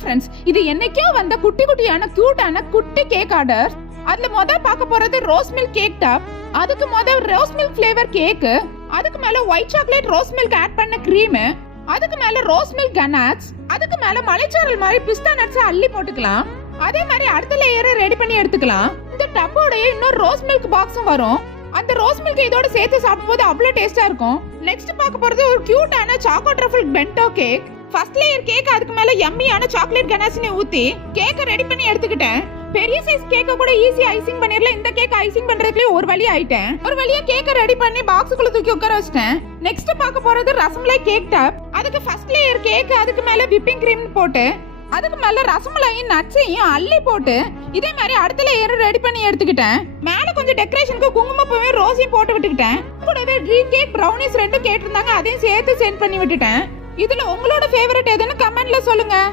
Friends, இது என்னைக்கோ வந்த குட்டி குட்டியான கியூட்டான குட்டி கேக் ஆர்டர். அதுல பார்க்க போறது ரோஸ் மில்க் கேக் டாப். அதுக்கு ரோஸ் மில்க் ஃபிளேவர் கேக். அதுக்கு மேல white chocolate rose milk add பண்ண கிரீம். அதுக்கு மேல ரோஸ் மில்க் கனாட்ஸ். அதுக்கு மேல மலைச்சாரல் மாதிரி பிஸ்தா நட்ஸ் அள்ளி போட்டுக்கலாம். அதே மாதிரி அடுத்த லேயரை ரெடி பண்ணி எடுத்துக்கலாம். இந்த டப்போடய இன்னொரு ரோஸ் மில்க் பாக்ஸும் வரும். அந்த ரோஸ் மில்க் இதோட சேர்த்து சாப்பிடும்போது அவ்வளவு டேஸ்டா இருக்கும். நெக்ஸ்ட் பார்க்க போறது ஒரு கியூட்டான choco truffle bento cake. First layer cake, அதுக்கு மேல யம்மியான சாக்லேட் கனாசினை ஊத்தி கேக்க ரெடி பண்ணி எடுத்துக்கிட்டேன். பெரிய சைஸ் கேக்க கூட ஈஸியா ஐசிங் பண்ணிரலாம். இந்த கேக் ஐசிங் பண்றதுக்குள்ளே ஒரு வழி ஆயிட்டேன். ஒரு வழியா கேக்க ரெடி பண்ணி பாக்ஸுக்குள்ள தூக்கி உட்கார வச்சிட்டேன். நெக்ஸ்ட் பார்க்க போறது ரசமலை கேக் டாப். அதுக்கு ஃபர்ஸ்ட் லேயர் கேக், அதுக்கு மேல விப்பிங் கிரீம் போட்டு அதுக்கு மேல ரசமலையும் நட்ஸையும் அள்ளி போட்டு இதே மாதிரி அடுத்த லேயர் ரெடி பண்ணி எடுத்துக்கிட்டேன். மேல கொஞ்சம் டெக்கரேஷனுக்கு குங்குமப்பூவையும் ரோஸையும் போட்டு விட்டுக்கிட்டேன். கூடவே ட்ரீம் கேக் ப்ரௌனிஸ் ரெண்டும் கேட்டிருந்தாங்க, அதையும் சேர்த்து சென்ட் பண்ணி விட்டுட்டேன். இதுல உங்களோட ஃபேவரட் எதுன்னு கமெண்ட்ல சொல்லுங்க.